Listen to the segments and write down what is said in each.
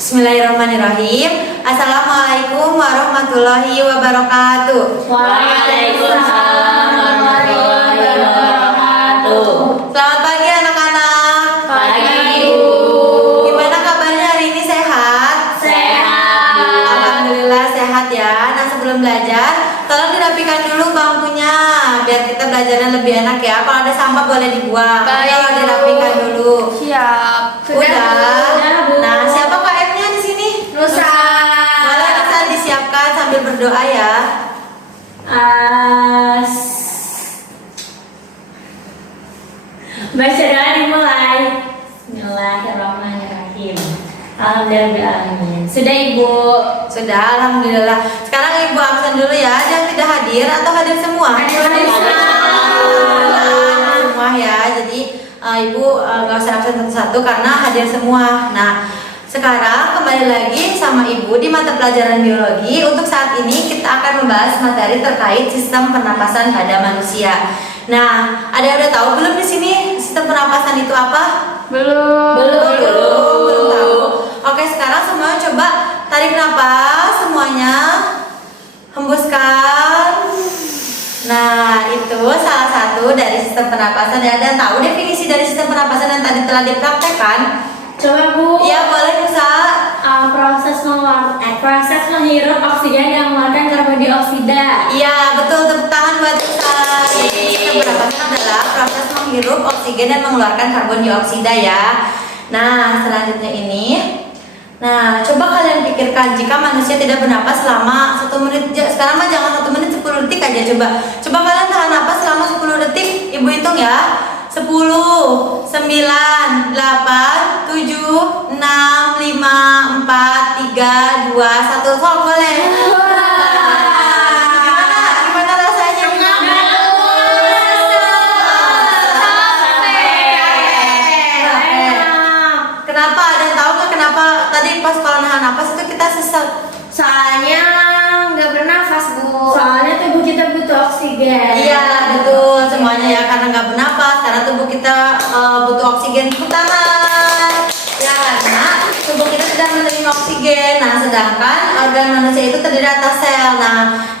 Bismillahirrahmanirrahim. Assalamualaikum warahmatullahi wabarakatuh. Waalaikumsalam warahmatullahi wabarakatuh. Selamat pagi anak-anak. Pagi Ibu. Gimana kabarnya hari ini, sehat? Sehat. Alhamdulillah sehat ya. Nah, sebelum belajar tolong dirapikan dulu bangkunya biar kita belajarnya lebih enak ya. Kalau ada sampah boleh dibuang. Baik, Ayo Bu. dirapikan dulu. Siap. Udah. Bu. Nah, siapa KM-nya di sini? Nusa. Boleh Nusa disiapkan sambil berdoa ya. Baca doa dimulai. Bismillahirrahmanirrahim. Alhamdulillah. Sudah Ibu. Sudah, alhamdulillah. Sekarang Ibu absen dulu ya. Ada yang tidak hadir atau hadir semua? Hadir semua. Semua ya. Jadi Ibu nggak usah absen satu-satu karena hadir semua. Nah, sekarang kembali lagi sama Ibu di mata pelajaran biologi. Untuk saat ini kita akan membahas materi terkait sistem pernapasan pada manusia. Nah, ada yang udah tahu belum di sini sistem pernapasan itu apa? Belum tahu. Oke, sekarang semuanya coba tarik nafas semuanya. Hembuskan. Nah, itu salah satu dari sistem pernapasan. Dan tahu definisi dari sistem pernapasan yang tadi telah dipraktekkan? Coba Bu. Iya, boleh Nusa. Proses menghirup oksigen yang mengeluarkan karbon dioksida. Iya, betul. Tepuk tangan buat Nusa. Sistem pernapasan adalah proses menghirup oksigen dan mengeluarkan karbon dioksida ya. Nah, selanjutnya ini. Nah, coba kalian pikirkan jika manusia tidak bernapas selama 1 menit. Sekarang mah jangan 1 menit, 10 detik aja coba. Coba kalian tahan napas selama 10 detik. Ibu hitung ya. 10, 9, 8, 7, 6, 5, 4, 3, 2, 1. Sok boleh. Gimana rasanya? Kenapa? Ada yang tahu nggak kenapa tadi pas kalau nahan napas itu kita sesek? Soalnya nggak bernafas Bu. Soalnya tubuh kita butuh oksigen. Iya betul semuanya ya, karena nggak bernapas karena tubuh kita butuh oksigen. Tepuk tangan. Ya, karena tubuh kita tidak menerima oksigen. Nah, sedangkan organ manusia itu terdiri atas sel.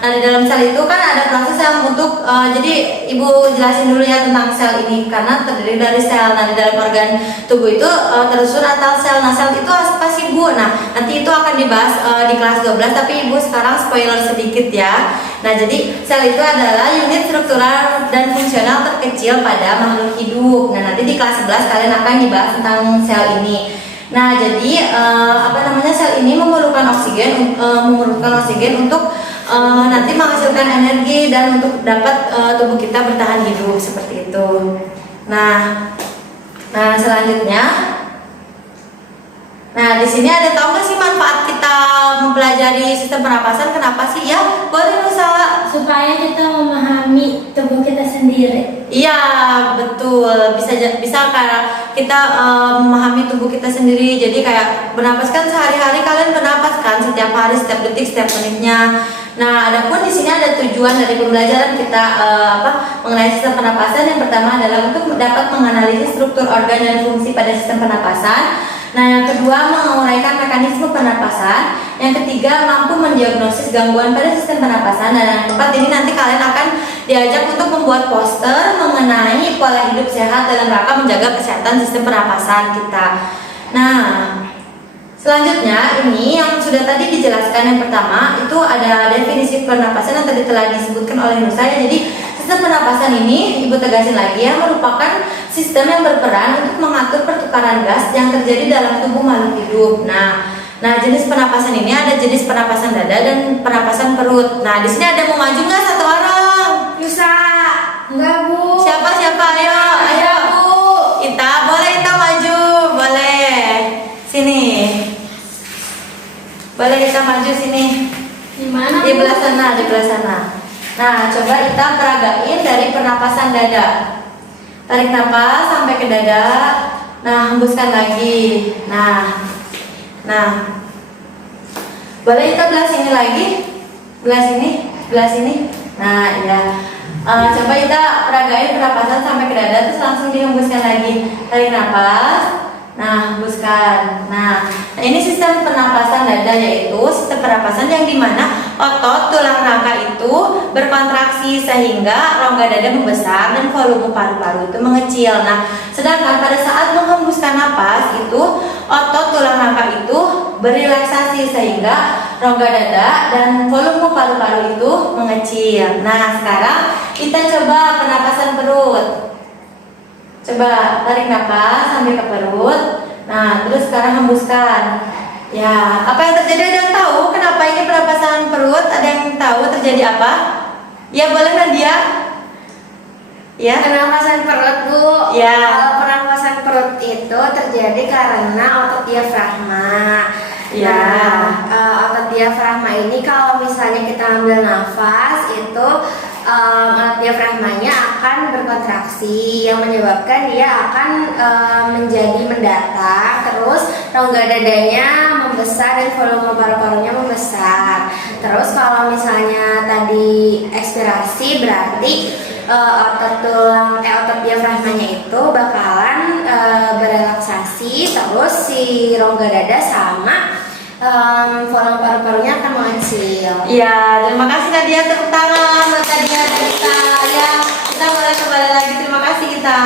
Nah di dalam sel itu kan ada proses yang untuk jadi Ibu jelasin dulu ya tentang sel ini karena terdiri dari sel. Nah, di dalam organ tubuh itu tersusun atas sel. Nah, sel itu apa sih Bu? Nah, nanti itu akan dibahas di kelas 12, tapi Ibu sekarang spoiler sedikit ya. Nah, jadi sel itu adalah unit struktural dan fungsional terkecil pada makhluk hidup. Nah, nanti di kelas 11 kalian akan dibahas tentang sel ini. Nah, jadi sel ini memerlukan oksigen untuk nanti menghasilkan energi dan untuk dapat tubuh kita bertahan hidup seperti itu. Nah, selanjutnya. Nah, di sini ada tahu nggak sih manfaat kita mempelajari sistem pernapasan? Kenapa sih ya? Boleh Nusa. Supaya kita memahami tubuh kita sendiri. Iya, betul. Bisa karena kita memahami tubuh kita sendiri. Jadi kayak bernapas kan sehari-hari kalian bernapas kan setiap hari, setiap detik, setiap menitnya. Nah, adapun di sini ada tujuan dari pembelajaran kita mengenai sistem pernapasan. Yang pertama adalah untuk dapat menganalisis struktur organ dan fungsi pada sistem pernapasan. Nah, yang kedua menguraikan mekanisme pernapasan. Yang ketiga mampu mendiagnosis gangguan pada sistem pernapasan. Dan yang keempat ini nanti kalian akan diajak untuk membuat poster mengenai pola hidup sehat dalam rangka menjaga kesehatan sistem pernapasan kita. Nah, selanjutnya ini yang sudah tadi dijelaskan. Yang pertama itu ada definisi pernapasan yang tadi telah disebutkan oleh Nusa. Jadi sistem pernapasan ini Ibu tegasin lagi ya, merupakan sistem yang berperan untuk mengatur pertukaran gas yang terjadi dalam tubuh makhluk hidup. Nah, jenis pernapasan ini ada jenis pernapasan dada dan pernapasan perut. Nah, di sini ada mau maju nggak satu orang? Nusa. Enggak Bu. Siapa? Ayo Bu. Ita, boleh Ita maju, boleh. Sini. Boleh Ita maju sini. Di mana? Di belah sana. Nah, coba Ita peragain dari pernapasan dada. Tarik napas sampai ke dada. Nah, hembuskan lagi. Nah. Boleh Ita belah sini lagi. Belah sini. Nah, ya. Coba Ita peragain pernapasan sampai ke dada, terus langsung dihembuskan lagi. Tarik napas. Nah, hembuskan. Nah, ini sistem pernapasan dada, yaitu sistem pernapasan yang dimana otot tulang rangka itu berkontraksi sehingga rongga dada membesar dan volume paru-paru itu mengecil. Nah, sedangkan pada saat menghembuskan napas itu otot tulang rangka itu berrelaksasi sehingga rongga dada dan volume paru-paru itu mengecil. Nah, sekarang kita coba pernapasan perut. Coba tarik nafas sampai ke perut. Nah, terus sekarang hembuskan. Ya, apa yang terjadi? Ada yang tahu kenapa ini pernapasan perut? Ada yang tahu terjadi apa? Ya, boleh Nadia. Ya. Pernapasan perut, Bu. Ya. Kalau pernapasan perut itu terjadi karena otot diafragma. Ya. Nah, otot diafragma ini kalau misalnya kita ambil nafas itu otot diafragmanya akan berkontraksi yang menyebabkan dia akan menjadi mendatar, terus rongga dadanya membesar dan volume paru-parunya membesar. Terus kalau misalnya tadi ekspirasi berarti otot diafragmanya itu bakalan berelaksasi, terus si rongga dada sama volume paru-parunya akan mengecil. Ya, terima kasih Nadia, tepuk tangan buat Nadia dan kita. Ya, kita mulai kembali lagi. Terima kasih kita.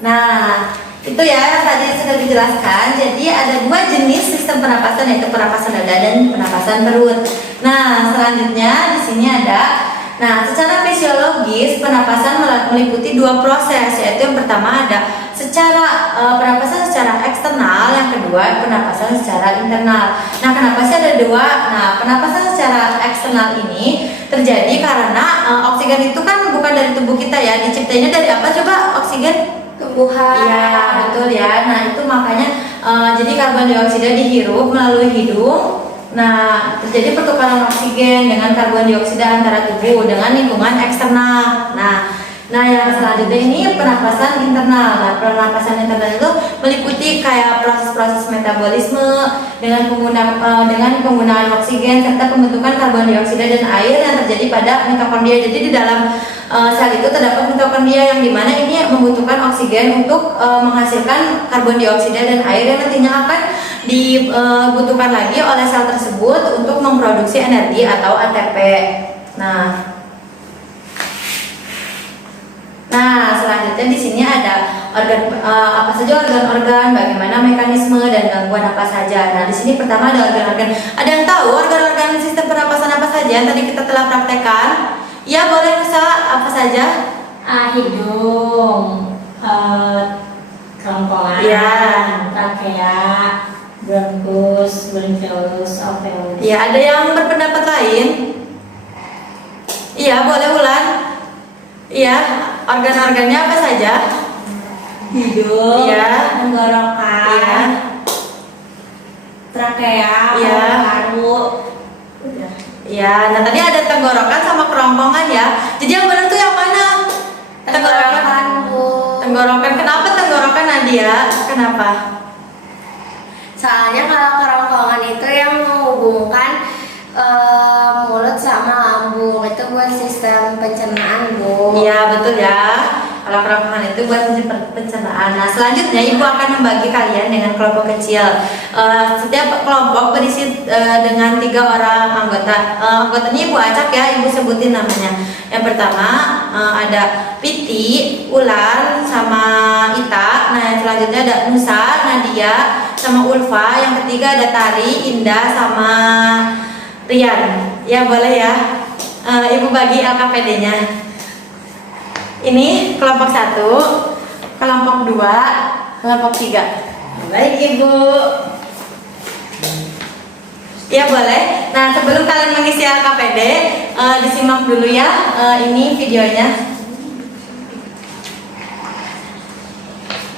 Nah, itu ya yang tadi sudah dijelaskan. Jadi ada dua jenis sistem pernapasan, yaitu pernapasan dada dan pernapasan perut. Nah, selanjutnya di sini ada. Nah, secara fisiologis pernapasan meliputi dua proses, yaitu yang pertama ada secara pernapasan secara eksternal, yang kedua pernapasan secara internal. Nah, kenapa sih ada dua? Nah, pernapasan secara eksternal ini terjadi karena oksigen itu kan bukan dari tubuh kita ya, diciptainya dari apa coba oksigen? Tumbuhan. Iya, betul ya. Nah, itu makanya jadi karbon dioksida dihirup melalui hidung. Nah, terjadi pertukaran oksigen dengan karbon dioksida antara tubuh dengan lingkungan eksternal. Nah, yang selanjutnya ini pernapasan internal. Nah, pernapasan internal itu meliputi kayak proses-proses metabolisme dengan penggunaan oksigen serta pembentukan karbon dioksida dan air yang terjadi pada mitokondria. Jadi di dalam sel itu terdapat mitokondria yang dimana ini membutuhkan oksigen untuk menghasilkan karbon dioksida dan air yang nantinya akan dibutuhkan lagi oleh sel tersebut untuk memproduksi energi atau ATP. Nah, selanjutnya di sini ada organ apa saja organ-organ, bagaimana mekanisme dan gangguan apa saja. Nah, di sini pertama ada organ-organ. Ada yang tahu organ-organ sistem pernapasan apa saja yang tadi kita telah praktekkan? Ya, boleh Nusa, apa saja? Hidung, kerongkongan, Ya. trachea, bronkus, bronchus, alveolus. Ya, ada yang berpendapat lain? Iya, boleh ulang. Iya, organ-organnya apa saja? Hidung, Iya. tenggorokan, Iya. trachea, Iya. paru. Udah. Ya, nah tadi ada tenggorokan sama kerongkongan ya. Jadi yang benar tuh yang mana? Tenggorokan, Bu. Tenggorokan. Kenapa tenggorokan Nadia? Kenapa? Soalnya kalau kerongkongan itu yang menghubungkan mulut sama lambung, itu buat sistem pencernaan, Bu. Iya, betul ya. Kalau kerongkongan itu buat pencernaan. Nah, selanjutnya Ibu akan membagi kalian dengan kelompok kecil. Setiap kelompok berisi dengan 3 orang anggota. Anggotanya Ibu acak ya, Ibu sebutin namanya. Yang pertama ada Piti, Ulan, sama Ita. Nah, yang selanjutnya ada Nusa, Nadia, sama Ulfa. Yang ketiga ada Tari, Indah, sama Rian. Ya, boleh ya. Ibu bagi LKPD-nya. Ini kelompok 1, kelompok 2, kelompok 3. Baik Ibu. Ya boleh. Nah, sebelum kalian mengisi LKPD, disimak dulu ya ini videonya.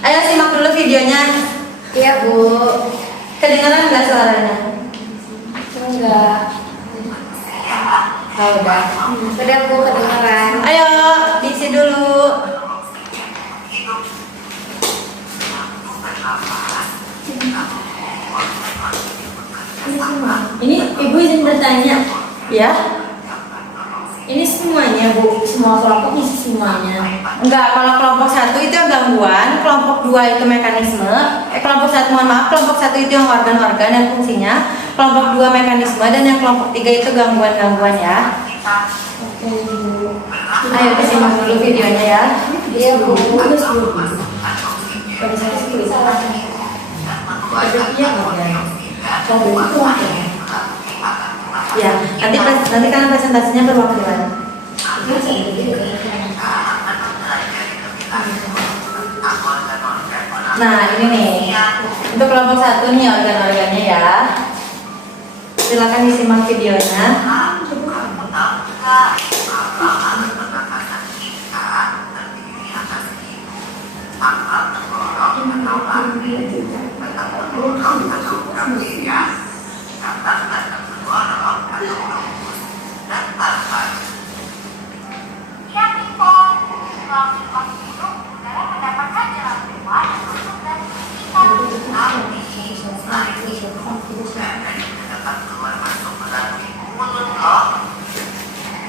Ayo simak dulu videonya. Iya, Bu. Kedengaran nggak suaranya? Enggak. Oh, udah. Udah, Bu, kedengeran. Ayo diisi dulu. Ini Ibu izin bertanya, Ya. ini semuanya Bu, semua kelompok isi semuanya. Enggak, kalau kelompok 1 itu gangguan, kelompok 2 itu mekanisme, kelompok satu, mohon maaf, kelompok satu itu yang organ-organ dan fungsinya, kelompok 2 mekanisme, dan yang kelompok 3 itu gangguan-gangguan ya. Oke, Bu. Ayo disimak dulu videonya ya. Iya Bu. Bagus, Bu. Pada saya sih ada iya nggak ya? Coba itu apa? Ya, nanti kan presentasinya berwakilan. Nah, ini nih. Untuk kelompok 1 nih organ-organnya ya. Silakan disimak videonya.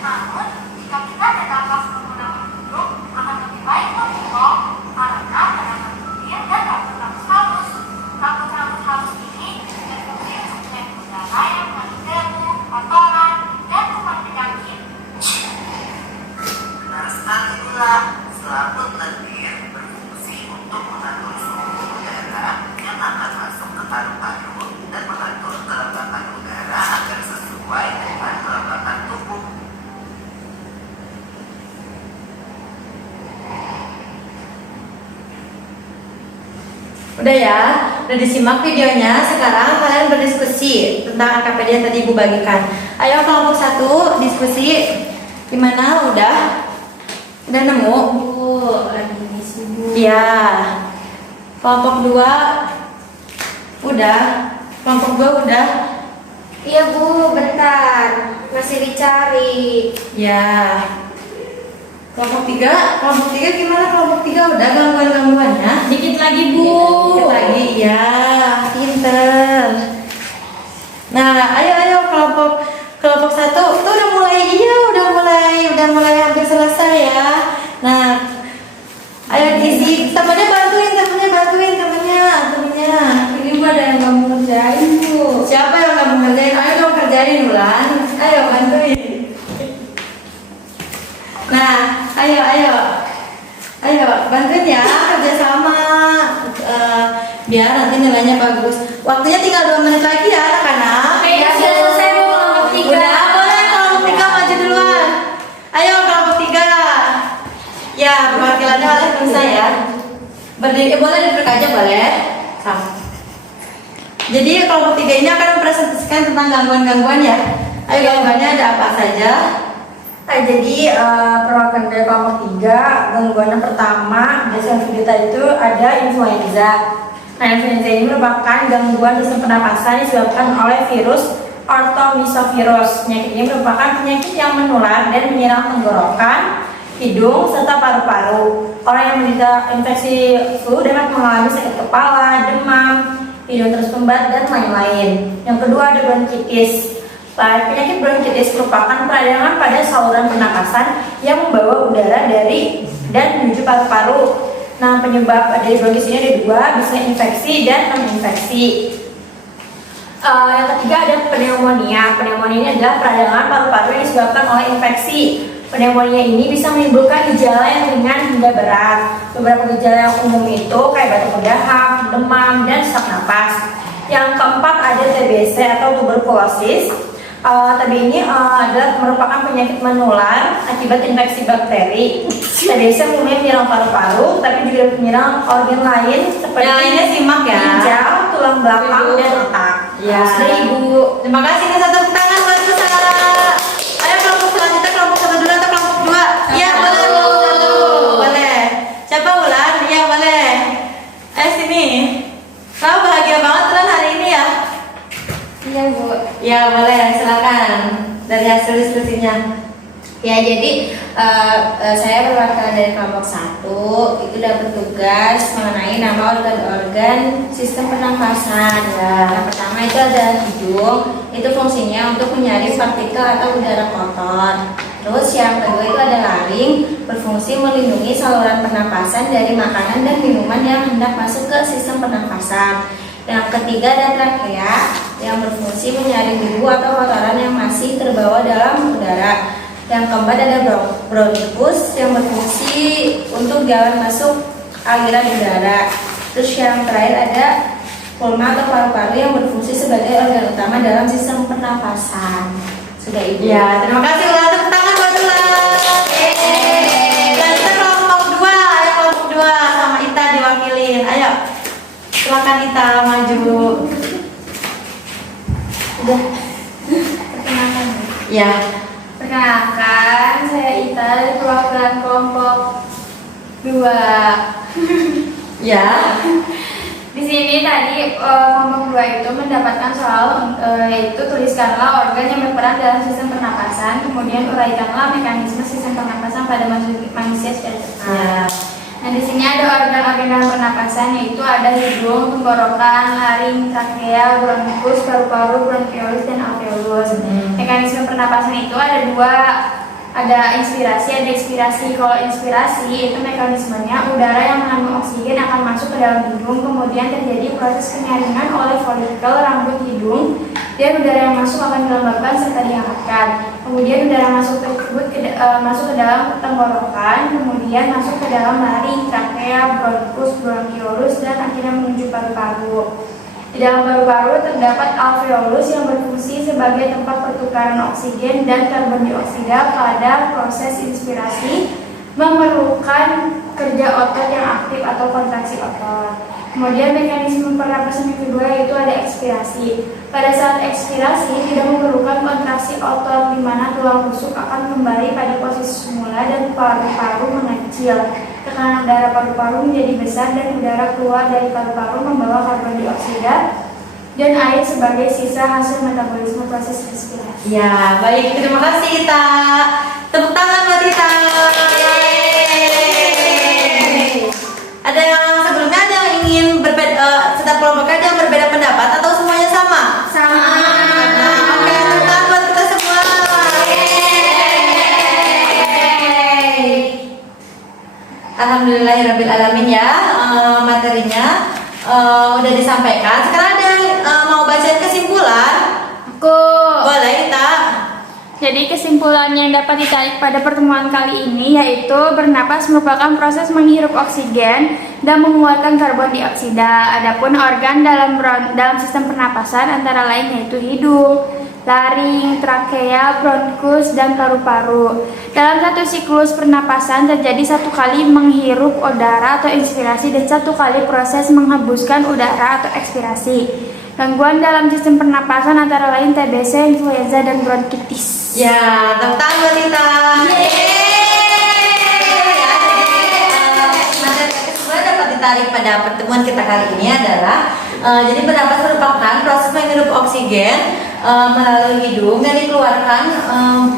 Namun, jika kita bernafas menggunakan hidung, akan lebih baik untuk karena terdapat butir dan rambut-rambut halus. Rambut-rambut halus ini berfungsi untuk menyaring udara yang mengandung debu, kotoran, dan kuman penyakit. Benar sekali pula, selaput lendir berfungsi untuk mengatur suhu udara yang akan masuk ke paru-paru dan mengatur kelembapan udara agar sesuai dengan kelembapan tubuh. Udah ya, udah disimak videonya. Sekarang kalian berdiskusi tentang AKPD yang tadi Ibu bagikan. Ayo kelompok 1 diskusi. Gimana? Udah? Udah nemu? Bu, lagi ngisi, Bu. Iya. Kelompok 2 udah. Kelompok 2 udah. Iya Bu, bentar. Masih dicari. Ya. Kelompok 3 gimana? Kelompok 3 udah gangguan-gangguannya? Dikit lagi, Bu. Dikit lagi, ya, pinter. Nah, ayo kelompok 1 tuh udah mulai hampir selesai ya. Nah, ayo diisi, temennya bantuin temennya. Ini Bu ada yang kamu ngerjain, Bu. Siapa yang nggak mau ngerjain? Ayo dong kerjain Wulan. Ayo bantuin. Nah, ayo bantuin ya, kerjasama. Biar nanti nilainya bagus. Waktunya tinggal 2 menit lagi ya anak-anak. Oke, ya, sudah selesai, Bu, kelompok 3. Udah, boleh kelompok 3 maju duluan. Ayo kelompok 3. Ya, perwakilannya oleh Nusa ya. Berdiri, boleh duduk aja boleh. Sama. Jadi kelompok 3 ini akan mempresentasikan tentang gangguan-gangguan ya. Ayo gangguannya ada apa saja? Jadi perwakilan dari kelompok 3, gangguan yang pertama berdasarkan video tadi itu ada influenza. Nah, influenza ini merupakan gangguan sistem pernapasan disebabkan oleh virus orthomisovirus. Penyakit ini merupakan penyakit yang menular dan menyerang tenggorokan, hidung, serta paru-paru. Orang yang menderita infeksi flu dapat mengalami sakit kepala, demam, hidung terus kembat, dan lain-lain. Yang kedua ada bronkitis. Penyakit bronkitis merupakan peradangan pada saluran pernapasan yang membawa udara dari dan menuju paru-paru. Nah, penyebab dari bronkitis ini ada 2, bisa infeksi dan non-infeksi. Yang ketiga ada pneumonia. Pneumonia ini adalah peradangan paru-paru yang disebabkan oleh infeksi. Pneumonia ini bisa menimbulkan gejala yang ringan hingga berat. Beberapa gejala yang umum itu kayak batuk berdahak, demam, dan sesak napas. Yang keempat ada TBC atau tuberkulosis. TB ini adalah merupakan penyakit menular akibat infeksi bakteri. TBC umumnya menyerang paru-paru, tapi juga menyerang organ lain seperti Lainnya simak ya. ginjal, tulang belakang, Ibu. dan otak. Ya. Sudah Ibu. Terima kasih. Ini satu tangan buat Nusa. Ayo kelompok selanjutnya kelompok 1 dulu atau kelompok 2? Iya boleh kelompok 1. Boleh. Siapa Wulan? Iya boleh. Sini. Kamu bahagia banget Wulan hari ini ya? Iya Bu. Ya boleh, silakan dari hasil diskusinya. Ya, jadi saya perwakilan dari kelompok 1 itu dapat tugas mengenai nama organ-organ sistem pernafasan. Yang pertama itu ada hidung, itu fungsinya untuk menyaring partikel atau udara kotor. Terus yang kedua itu ada laring, berfungsi melindungi saluran pernapasan dari makanan dan minuman yang hendak masuk ke sistem pernapasan. Yang ketiga ada trakea, yang berfungsi menyaring debu atau kotoran yang masih terbawa dalam udara. Yang keempat ada bronkus, yang berfungsi untuk jalan masuk aliran udara. Terus yang terakhir ada pulma atau paru-paru yang berfungsi sebagai organ utama dalam sistem pernapasan. Sudah Ibu. Ya, terima kasih Ula. Tepuk tangan buat Ula. Dan kita kelompok 2, ayo kelompok 2 sama Ita diwakilin. Ayo, silakan Ita maju. Udah. Perkenalkan. Ya, Perkenalkan, saya Ita dari perwakilan kelompok 2. ya. Di sini tadi kelompok 2 itu mendapatkan soal yaitu tuliskanlah organ yang berperan dalam sistem pernapasan, kemudian uraikanlah mekanisme sistem pernapasan pada manusia secara cepat. Ya. Nah, di sini ada organ-organ dalam pernapasan yaitu ada hidung, tenggorokan, laring, trakea, bronkus, paru-paru, bronkiolus, dan alveolus. Mekanisme pernapasan itu ada dua, ada inspirasi, ada ekspirasi. Kalau inspirasi itu mekanismenya udara yang mengandung oksigen akan masuk ke dalam hidung, kemudian terjadi proses penyaringan oleh folikel rambut hidung, dan udara yang masuk akan dilembabkan serta dihangatkan. Kemudian udara masuk tersebut masuk ke dalam tenggorokan, kemudian masuk ke dalam laring, trakea, bronkus, bronkiolus, dan akhirnya menuju paru-paru. Di dalam paru-paru terdapat alveolus yang berfungsi sebagai tempat pertukaran oksigen dan karbon dioksida pada proses inspirasi, memerlukan kerja otot yang aktif atau kontraksi otot. Kemudian mekanisme pernapasan yang kedua yaitu ada ekspirasi. Pada saat ekspirasi tidak memerlukan kontraksi otot, di mana tulang rusuk akan kembali pada posisi semula dan paru-paru mengecil. Tekanan darah paru-paru menjadi besar dan udara keluar dari paru-paru membawa karbon dioksida dan air sebagai sisa hasil metabolisme proses respirasi. Ya, baik. Terima kasih Ita. Tepuk tangan buat Ita. Yeay. Ada yang sebelumnya ada yang ingin berbeda, setiap kelompoknya ada yang berbeda pendapat atau semuanya sama? Sama. Nah, oke, tepuk tangan buat kita semua. Alhamdulillahirrabbilalamin ya, materinya udah disampaikan. Sekarang ada yang mau bacain kesimpulan? Aku. Boleh Ita. Jadi kesimpulan yang dapat ditarik pada pertemuan kali ini yaitu bernapas merupakan proses menghirup oksigen dan mengeluarkan karbon dioksida. Adapun organ dalam sistem pernapasan antara lain yaitu hidung, laring, trakea, bronkus, dan paru-paru. Dalam satu siklus pernapasan terjadi satu kali menghirup udara atau inspirasi dan satu kali proses menghembuskan udara atau ekspirasi. Gangguan dalam sistem pernapasan antara lain TBC, influenza, dan bronkitis. Ya, tepuk tangan buat Tita. Materi kedua dapat ditarik pada pertemuan kita kali ini adalah jadi bernapas merupakan proses menghirup oksigen melalui hidung dan dikeluarkan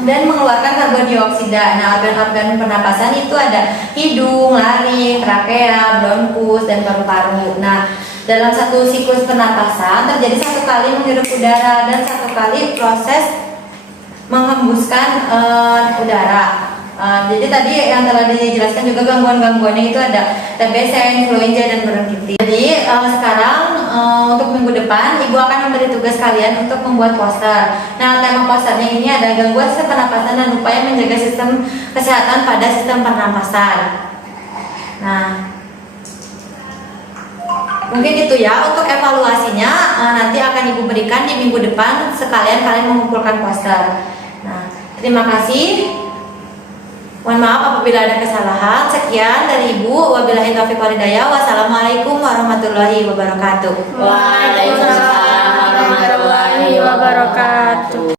dan mengeluarkan karbon dioksida. Nah, organ-organ pernapasan itu ada hidung, laring, trakea, bronkus, dan paru-paru. Nah, dalam satu siklus pernapasan terjadi satu kali menghirup udara dan satu kali proses menghembuskan udara. Jadi tadi yang telah dijelaskan juga gangguan-gangguannya itu ada TBC, influenza, dan bronkitis. Jadi sekarang untuk minggu depan Ibu akan memberi tugas kalian untuk membuat poster. Nah, tema posternya ini ada gangguan sistem pernapasan dan upaya menjaga sistem kesehatan pada sistem pernapasan. Nah, mungkin itu ya untuk evaluasinya nanti akan Ibu berikan di minggu depan sekalian kalian mengumpulkan poster. Nah, terima kasih. Mohon maaf apabila ada kesalahan. Sekian dari Ibu. Wabillahi taufiq wal hidayah. Wassalamualaikum warahmatullahi wabarakatuh. Waalaikumsalam warahmatullahi wabarakatuh.